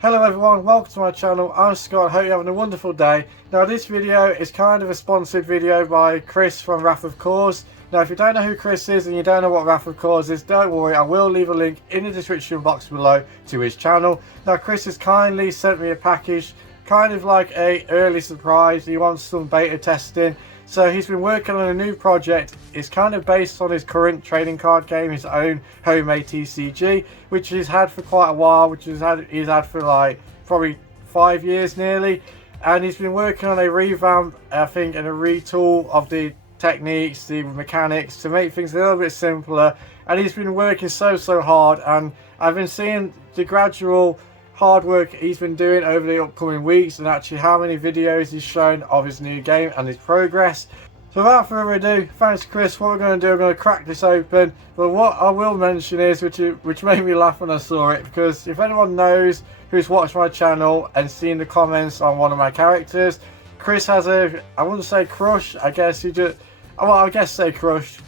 Hello everyone, welcome to my channel. I'm Scott. I hope you're having a wonderful day. Now this video is kind of a sponsored video by Chris from Wrath of Cause. Now if you don't know who Chris is and you don't know what Wrath of Cause is, don't worry, I will leave a link in the description box below to his channel. Now Chris has kindly sent me a package, kind of like a early surprise. He wants some beta testing. So he's been working on a new project. It's kind of based on his current trading card game, his own homemade TCG, which he's had for quite a while, which he's had for like probably 5 years nearly. And he's been working on a revamp, I think, and a retool of the techniques, the mechanics, to make things a little bit simpler. And he's been working so hard, and I've been seeing the gradual hard work he's been doing over the upcoming weeks, and actually how many videos he's shown of his new game and his progress. So without further ado, thanks Chris. What we're going to do, I'm going to crack this open. But what I will mention is, which made me laugh when I saw it, because if anyone knows who's watched my channel and seen the comments on one of my characters, Chris has a, I wouldn't say crush, I guess he just, well, I guess say crush,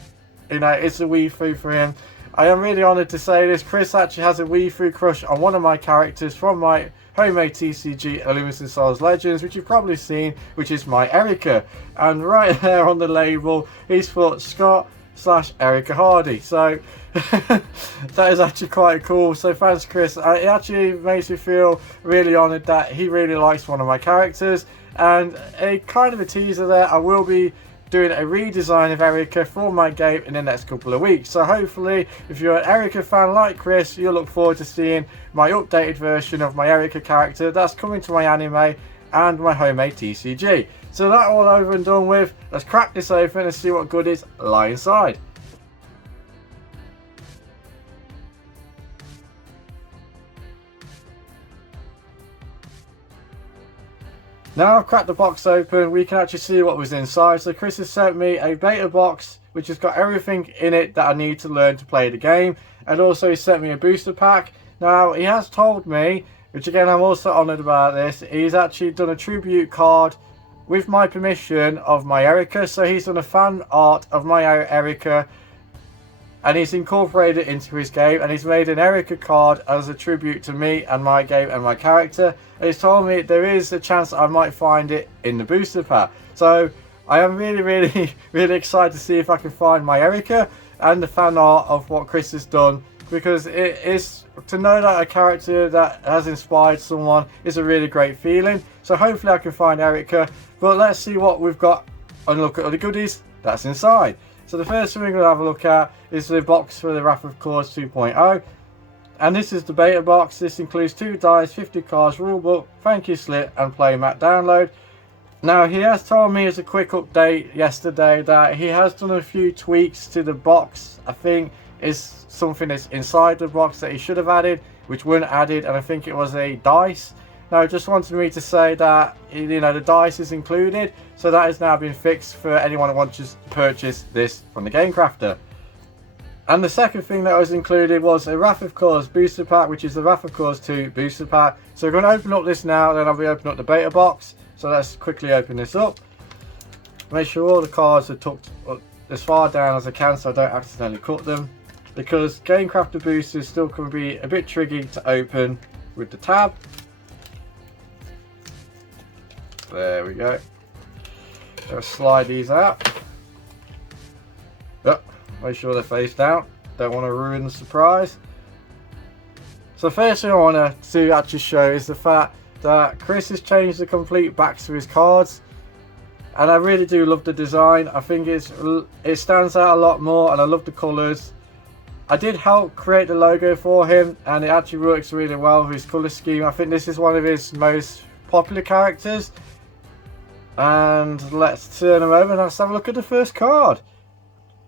you know, it's a wee foo for him. I am really honoured to say this. Chris actually has a waifu crush on one of my characters from my homemade TCG, Ellumacent Souls Legends, which you've probably seen, which is my Erica. And right there on the label, he's put Scott/Erica Hardy. So that is actually quite cool. So thanks, Chris. It actually makes me feel really honoured that he really likes one of my characters. And a kind of a teaser there, I will be doing a redesign of Erica for my game in the next couple of weeks. So hopefully, if you're an Erica fan like Chris, you'll look forward to seeing my updated version of my Erica character that's coming to my anime and my homemade TCG. So that all over and done with, let's crack this open and see what goodies lie inside. Now I've cracked the box open, we can actually see what was inside. So Chris has sent me a beta box which has got everything in it that I need to learn to play the game, and also he sent me a booster pack. Now he has told me, which again I'm also honoured about this, he's actually done a tribute card with my permission of my Erica. So he's done a fan art of my Erica and he's incorporated it into his game, and he's made an Erica card as a tribute to me and my game and my character. And he's told me there is a chance that I might find it in the booster pack. So I am really excited to see if I can find my Erica and the fan art of what Chris has done, because it is, to know that a character that has inspired someone is a really great feeling. So hopefully I can find Erica, but let's see what we've got and look at the goodies that's inside. So the first thing we're going to have a look at is the box for the Wrath of Cause 2.0. And this is the beta box. This includes 2 dice, 50 cards, rulebook, thank you slip and playmat download. Now he has told me as a quick update yesterday that he has done a few tweaks to the box. I think is something that's inside the box that he should have added, which weren't added, and I think it was a dice. Now, just wanted me to say that, you know, the dice is included, so that has now been fixed for anyone who wants to purchase this from the Game Crafter. And the second thing that was included was a Wrath of Cause booster pack, which is the Wrath of Cause 2 booster pack. So we're going to open up this now, then I'll be opening up the beta box. So let's quickly open this up. Make sure all the cards are tucked as far down as I can so I don't accidentally cut them, because Game Crafter boosters still can be a bit tricky to open with the tab. There we go. Let's slide these out. Yep, make sure they're face down. Don't want to ruin the surprise. So the first thing I want to actually show is the fact that Chris has changed the complete backs of his cards. And I really do love the design. I think it stands out a lot more, and I love the colours. I did help create the logo for him, and it actually works really well with his colour scheme. I think this is one of his most popular characters. And let's turn them over and let's have a look at the first card.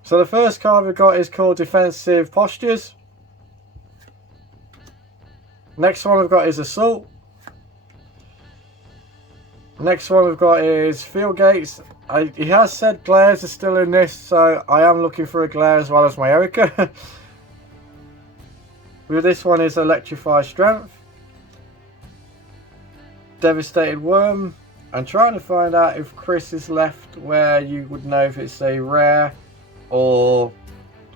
So the first card we've got is called Defensive Postures. Next one we've got is Assault. Next one we've got is Field Gates. He has said Glares are still in this, so I am looking for a Glare as well as my Erica. With this one is Electrify Strength. Devastated Worm. I'm trying to find out if Chris is left where you would know if it's a rare or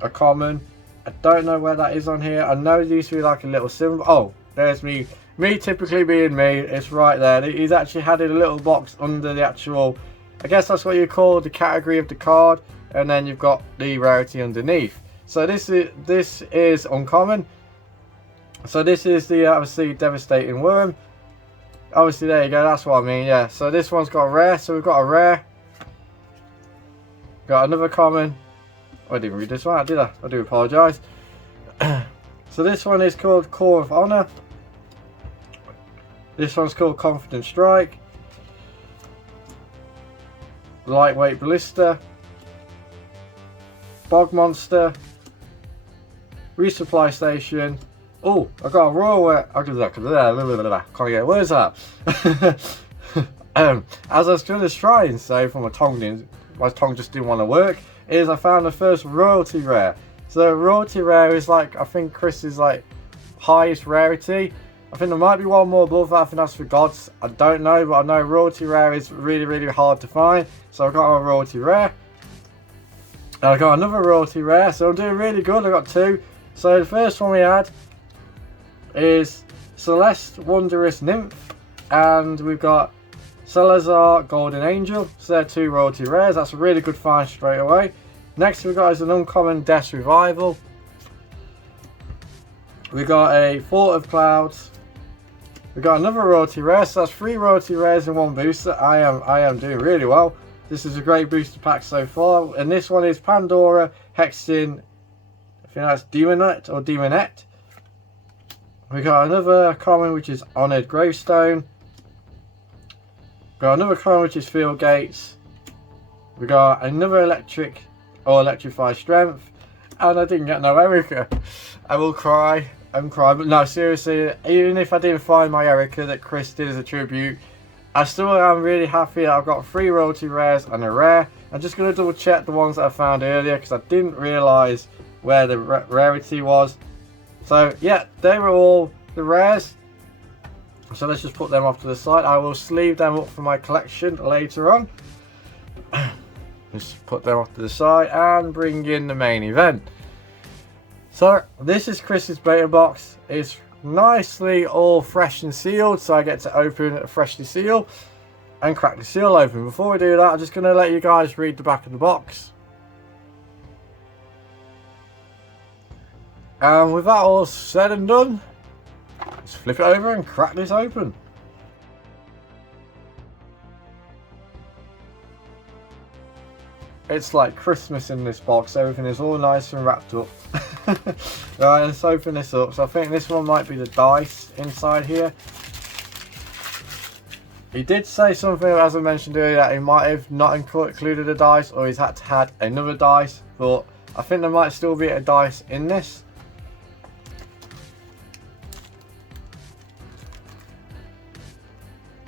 a common. I don't know where that is on here. I know it used to be like a little symbol. Oh, There's me typically being me. It's right there. He's actually had a little box under the actual, I guess that's what you call the category of the card, and then you've got the rarity underneath. So this is uncommon. So this is the obviously Devastating Worm. Obviously, there you go, that's what I mean, yeah. So this one's got a rare, so we've got a rare. Got another common. Oh, I didn't read this one out, did I? I do apologise. So this one is called Core of Honor. This one's called Confident Strike. Lightweight Ballista. Bog Monster. Resupply Station. Oh, I got a Royal... can't get words out. As I was going to try and say from my tongue just didn't want to work, is I found the first royalty rare. So royalty rare is like, I think Chris's like highest rarity. I think there might be one more above that. I think that's for gods. I don't know, but I know royalty rare is really hard to find. So I got a royalty rare. And I got another royalty rare. So I'm doing really good. I got two. So the first one we had is Celeste Wondrous Nymph, and we've got Salazar Golden Angel. So they're two royalty rares. That's a really good find straight away. Next we got is an uncommon Death Revival. We got a Fort of Clouds. We got another royalty rare. So that's 3 royalty rares in one booster. I am doing really well. This is a great booster pack so far, and this one is Pandora Hexin. I think that's Demonette or Demonette. We got another common which is Honoured Gravestone. Got another common which is Field Gates. We got another Electric or Electrify Strength. And I didn't get no Erica. I will cry. I'm crying. But no, seriously, even if I didn't find my Erica that Chris did as a tribute, I still am really happy that I've got 3 royalty rares and a rare. I'm just going to double check the ones that I found earlier because I didn't realise where the rarity was. So yeah, they were all the rares. So let's just put them off to the side. I will sleeve them up for my collection later on. Just put them off to the side and bring in the main event. So this is Chris's beta box. It's nicely all fresh and sealed, so I get to open a freshly sealed and crack the seal open. Before we do that, I'm just going to let you guys read the back of the box. And with that all said and done, let's flip it over and crack this open. It's like Christmas in this box. Everything is all nice and wrapped up. Right, let's open this up. So I think this one might be the dice inside here. He did say something, as I mentioned earlier, that he might have not included a dice, or he's had to add another dice, but I think there might still be a dice in this.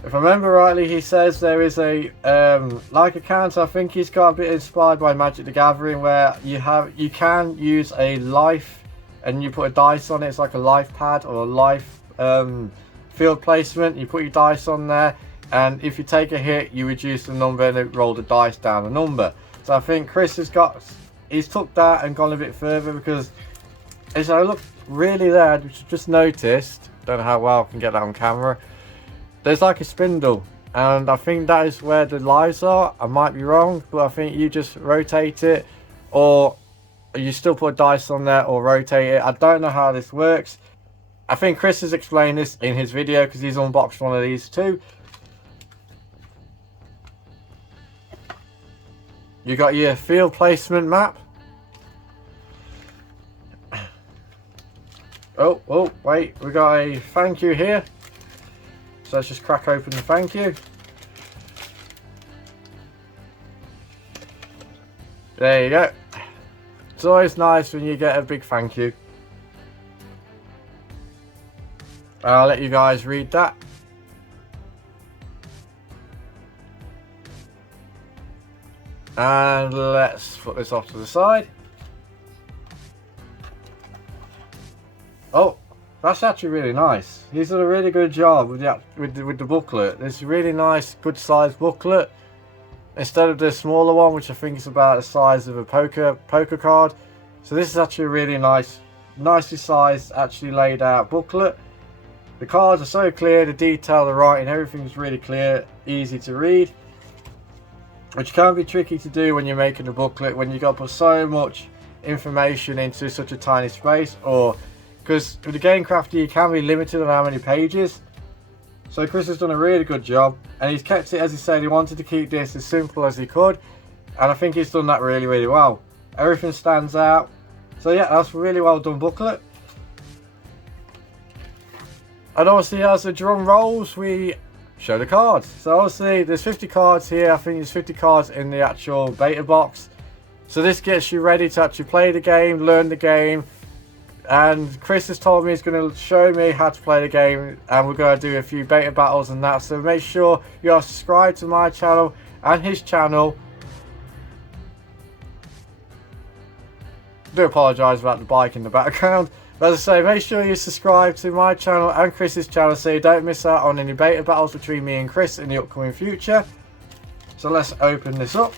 If I remember rightly, he says there is a like a counter. I think he's got a bit inspired by Magic the Gathering, where you can use a life and you put a dice on it. It's like a life pad or a life field placement. You put your dice on there, and if you take a hit, you reduce the number and it roll the dice down the number. So I think Chris he's took that and gone a bit further, because as I look really there, I just noticed, don't know how well I can get that on camera, there's like a spindle, and I think that is where the lives are. I might be wrong, but I think you just rotate it, or you still put a dice on there, or rotate it. I don't know how this works. I think Chris has explained this in his video, because he's unboxed one of these too. You got your field placement map. Oh, wait, we got a thank you here. So let's just crack open the thank you. There you go. It's always nice when you get a big thank you. I'll let you guys read that. And let's put this off to the side. Oh, that's actually really nice. He's done a really good job with the booklet. It's a really nice, good sized booklet. Instead of the smaller one, which I think is about the size of a poker card. So this is actually a really nice, nicely sized, actually laid out booklet. The cards are so clear, the detail, the writing, everything's really clear, easy to read. Which can be tricky to do when you're making a booklet, when you've got to put so much information into such a tiny space, or because with the Game Crafter you can be limited on how many pages. So Chris has done a really good job, and he's kept it, as he said, he wanted to keep this as simple as he could, and I think he's done that really, really well. Everything stands out. So yeah, that's a really well done booklet. And obviously as the drum rolls, we show the cards. So obviously there's 50 cards here. I think there's 50 cards in the actual beta box. So this gets you ready to actually play the game, learn the game. And Chris has told me he's going to show me how to play the game, and we're going to do a few beta battles and that. So make sure you are subscribed to my channel and his channel. I do apologise about the bike in the background. But as I say, make sure you subscribe to my channel and Chris's channel so you don't miss out on any beta battles between me and Chris in the upcoming future. So let's open this up.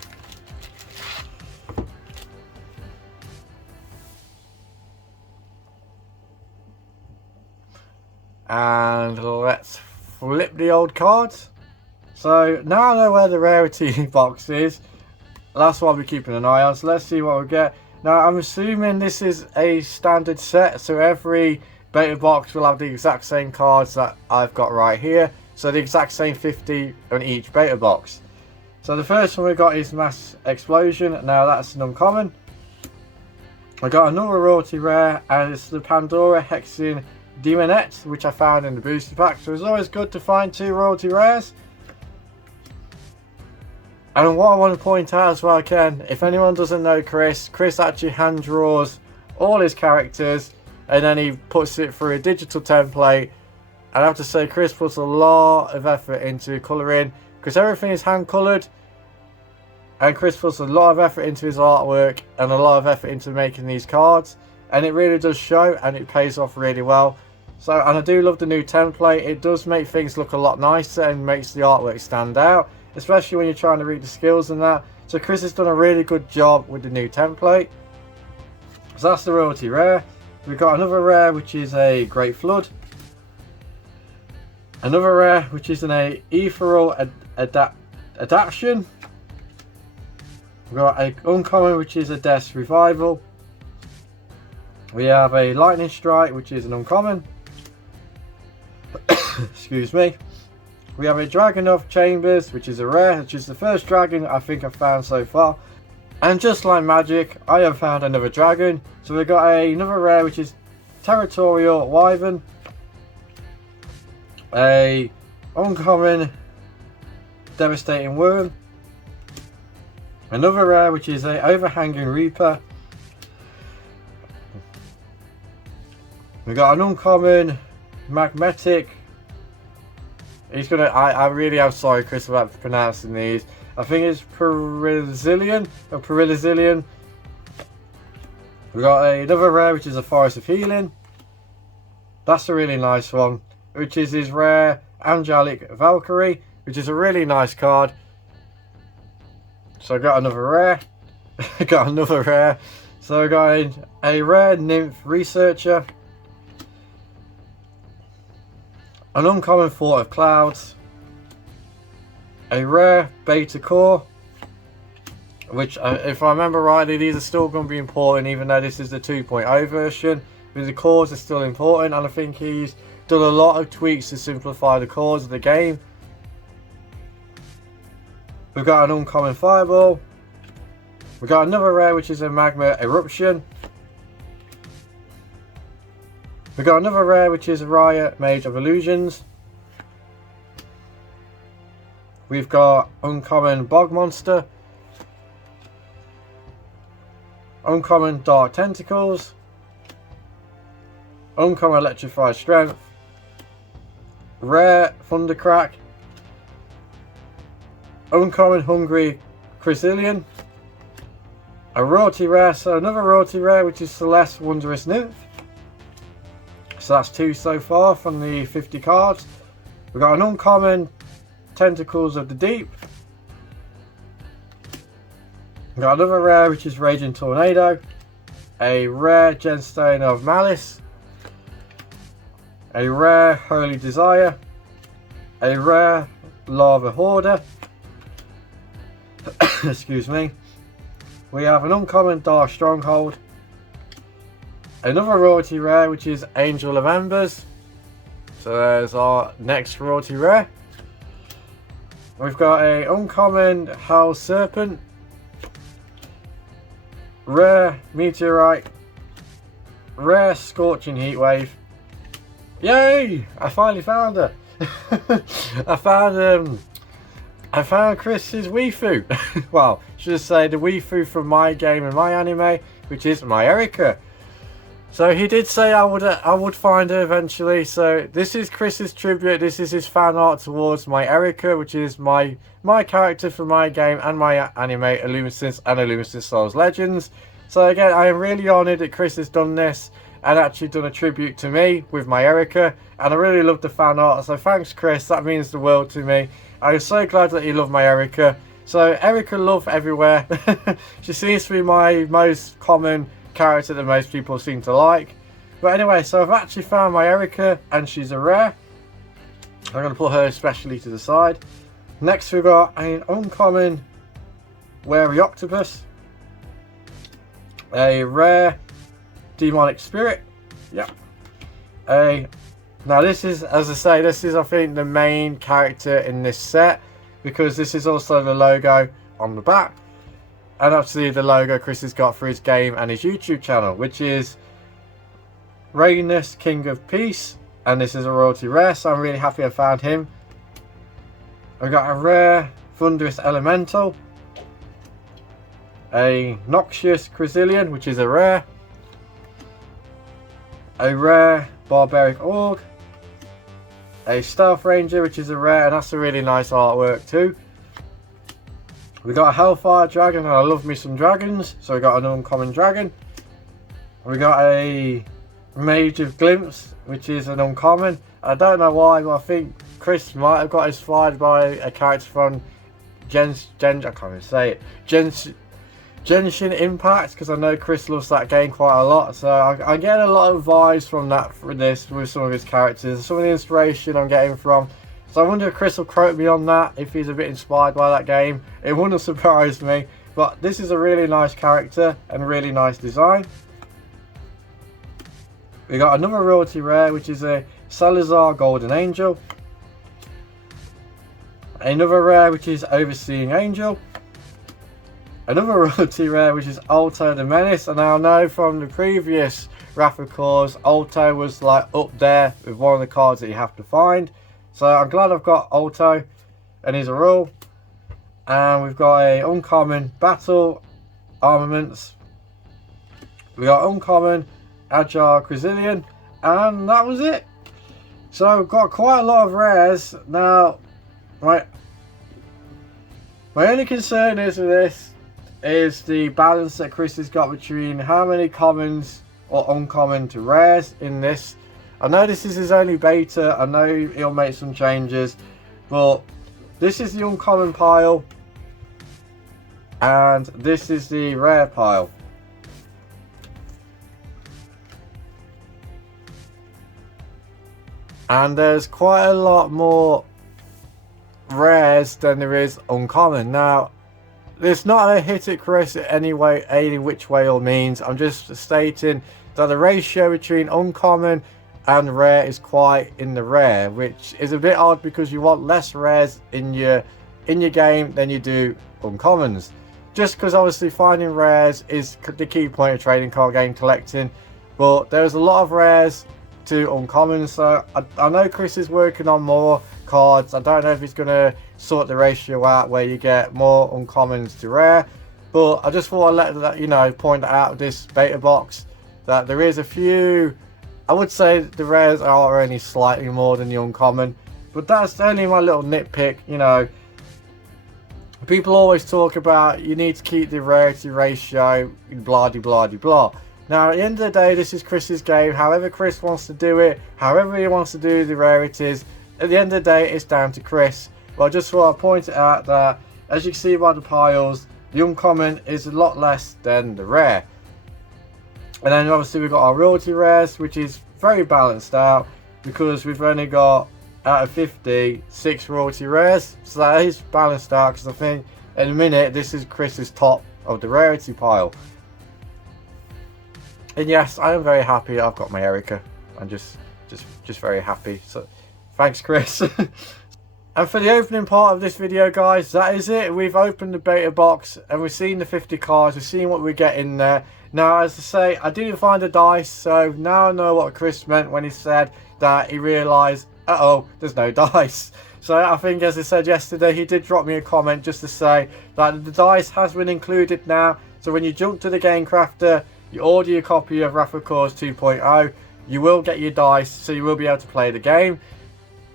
And let's flip the old cards. So now I know where the rarity box is. That's what I'll be keeping an eye on. So let's see what we get. Now I'm assuming this is a standard set, so every beta box will have the exact same cards that I've got right here. So the exact same 50 on each beta box. So the first one we got is Mass Explosion. Now that's an uncommon. I got another royalty rare, and it's the Pandora Hexen Demonette, which I found in the booster pack. So it's always good to find 2 royalty rares. And what I want to point out as well, Ken, if anyone doesn't know Chris actually hand draws all his characters and then he puts it through a digital template. And I have to say, Chris puts a lot of effort into colouring, because everything is hand coloured, and Chris puts a lot of effort into his artwork and a lot of effort into making these cards, and it really does show, and it pays off really well. So, and I do love the new template. It does make things look a lot nicer and makes the artwork stand out, especially when you're trying to read the skills and that. So Chris has done a really good job with the new template. So that's the royalty rare. We've got another rare, which is a Great Flood. Another rare, which is an Ethereal Adaptation. We've got an uncommon, which is a Death Revival. We have a Lightning Strike, which is an uncommon. Excuse me. We have a Dragon of Chambers, which is a rare, which is the first dragon I think I've found so far. And just like magic, I have found another dragon. So we've got another rare, which is Territorial Wyvern. A uncommon Devastating Worm. Another rare, which is a Overhanging Reaper. We've got an uncommon Magnetic. He's gonna. I really am sorry, Chris, about pronouncing these. I think it's Perilizilian or Perilizilian. We got another rare, which is a Forest of Healing. That's a really nice one, which is his rare Angelic Valkyrie, which is a really nice card. So I got another rare. Got another rare. So I got a rare Nymph Researcher. An uncommon Fort of Clouds, a rare Beta Core, which if I remember rightly, these are still going to be important even though this is the 2.0 version, but the cores are still important, and I think he's done a lot of tweaks to simplify the cores of the game. We've got an uncommon Fireball. We've got another rare, which is a Magma Eruption. We've got another rare, which is a Riot Mage of Illusions. We've got uncommon Bog Monster. Uncommon Dark Tentacles. Uncommon Electrified Strength. Rare Thundercrack. Uncommon Hungry Chrysalian. A royalty rare, so another royalty rare, which is Celeste Wondrous Nymph. So that's 2 so far from the 50 cards. We've got an uncommon Tentacles of the Deep. We've got another rare, which is Raging Tornado. A rare Gemstone of Malice. a rare Holy Desire, a rare Lava Hoarder, excuse me. We have an uncommon Dark Stronghold, another royalty rare which is Angel of Embers. So there's our next royalty rare. We've got a uncommon Hell Serpent, rare Meteorite, rare Scorching Heatwave. Yay! I finally found her. I found Chris's waifu. Well, should I say the waifu from my game and my anime, which is my Erica. So he did say I would find her eventually. So this is Chris's tribute. This is his fan art towards my Erica, which is my character from my game and my anime, Ellumacent and Ellumacent Souls Legends. So again, I am really honoured that Chris has done this and actually done a tribute to me with my Erica, and I really love the fan art. So thanks, Chris. That means the world to me. I'm so glad that you love my Erica. So Erica love everywhere. She seems to be my most common character that most people seem to like. But anyway, so I've actually found my Erica, and she's a rare. I'm going to put her especially to the side. Next we've got an uncommon Wary Octopus, a rare Demonic Spirit. Yep. Now this is, as I say, this is I think the main character in this set, because this is also the logo on the back. And obviously the logo Chris has got for his game and his YouTube channel, which is Rainus, King of Peace. And this is a royalty rare, so I'm really happy I found him. I've got a rare Thunderous Elemental, a Noxious Cresilian, which is a rare Barbaric Org, a Stealth Ranger, which is a rare, and that's a really nice artwork too. We got a Hellfire Dragon, and I love me some dragons, so we got an uncommon dragon. We got a Mage of Glimpse, which is an uncommon. I don't know why, but I think Chris might have got inspired by a character from I can't even say it, Genshin Impact, because I know Chris loves that game quite a lot. So I get a lot of vibes from that for this with some of his characters, some of the inspiration I'm getting from. So I wonder if Chris will quote me on that, if he's a bit inspired by that game. It wouldn't surprise me. But this is a really nice character and really nice design. We got another royalty rare, which is a Salazar Golden Angel. Another rare, which is Overseeing Angel. Another royalty rare, which is Alto the Menace. And I know from the previous Wrath of Kors, Alto was like up there with one of the cards that you have to find. So I'm glad I've got Alto, and he's a rule. And we've got a uncommon Battle Armaments. We got uncommon Agile Cresilian, and that was it. So I've got quite a lot of rares. Now, my only concern is with this is the balance that Chris has got between how many commons or uncommon to rares in this. I know this is his only beta, I know he'll make some changes, but this is the uncommon pile and this is the rare pile. And there's quite a lot more rares than there is uncommon. Now, it's not a hit at Chris in any way, any which way or means. I'm just stating that the ratio between uncommon and rare is quite in the rare, which is a bit odd because you want less rares in your game than you do uncommons. Just because obviously finding rares is the key point of trading card game collecting, but there's a lot of rares to uncommons. So I know Chris is working on more cards. I don't know if he's going to sort the ratio out where you get more uncommons to rare, but I just thought I'd let that, you know, point out this beta box that there is a few. I would say the rares are only slightly more than the uncommon, but that's only my little nitpick. You know, people always talk about you need to keep the rarity ratio, blah de blah de blah. Now at the end of the day, this is Chris's game. However Chris wants to do it, however he wants to do the rarities, at the end of the day it's down to Chris. But I just want to point out that, as you can see by the piles, the uncommon is a lot less than the rare. And then obviously we've got our royalty rares, which is very balanced out. because we've only got, out of 50, 6 royalty rares. So that is balanced out, because I think in a minute this is Chris's top of the rarity pile. And yes, I am very happy I've got my Erica. I'm just very happy. So thanks, Chris. And for the opening part of this video, guys, that is it. We've opened the beta box and we've seen the 50 cards. We've seen what we get in there. Now, as I say, I didn't find the dice, so now I know what Chris meant when he said that he realised, uh-oh, there's no dice. So I think, as I said yesterday, he did drop me a comment just to say that the dice has been included now. So when you jump to the Game Crafter, you order your copy of Wrath of Kors 2.0, you will get your dice, so you will be able to play the game.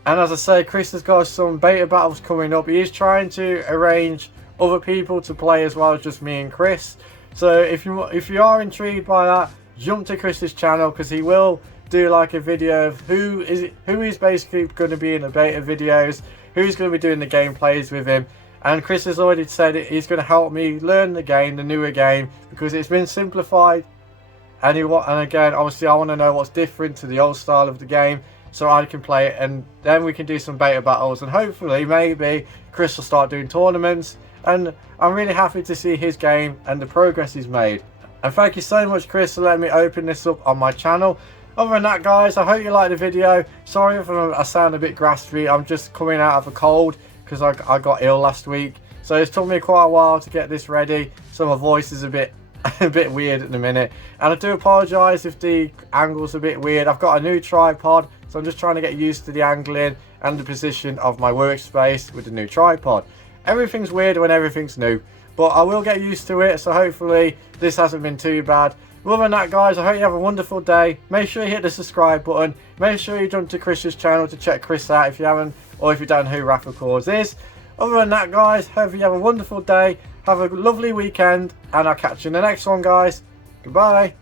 And as I say, Chris has got some beta battles coming up. He is trying to arrange other people to play as well as just me and Chris. So if you are intrigued by that, jump to Chris's channel, because he will do like a video of who is basically going to be in the beta videos, who's going to be doing the gameplays with him. And Chris has already said he's going to help me learn the game, the newer game, because it's been simplified. And again, obviously I want to know what's different to the old style of the game, so I can play it, and then we can do some beta battles, and hopefully maybe Chris will start doing tournaments. And I'm really happy to see his game and the progress he's made. And thank you so much, Chris, for letting me open this up on my channel. Other than that, guys, I hope you liked the video. Sorry if I sound a bit graspy. I'm just coming out of a cold because I got ill last week, so it's took me quite a while to get this ready, so my voice is a bit weird at the minute, and I do apologise if the angle's a bit weird. I've got a new tripod, so I'm just trying to get used to the angling and the position of my workspace with the new tripod. Everything's weird when everything's new, but I will get used to it, so hopefully this hasn't been too bad. Other than that, guys, I hope you have a wonderful day. Make sure you hit the subscribe button. Make sure you jump to Chris's channel to check Chris out if you haven't, or if you don't know who Wrath of Kors is. Other than that, guys, hope you have a wonderful day. Have a lovely weekend, and I'll catch you in the next one, guys. Goodbye.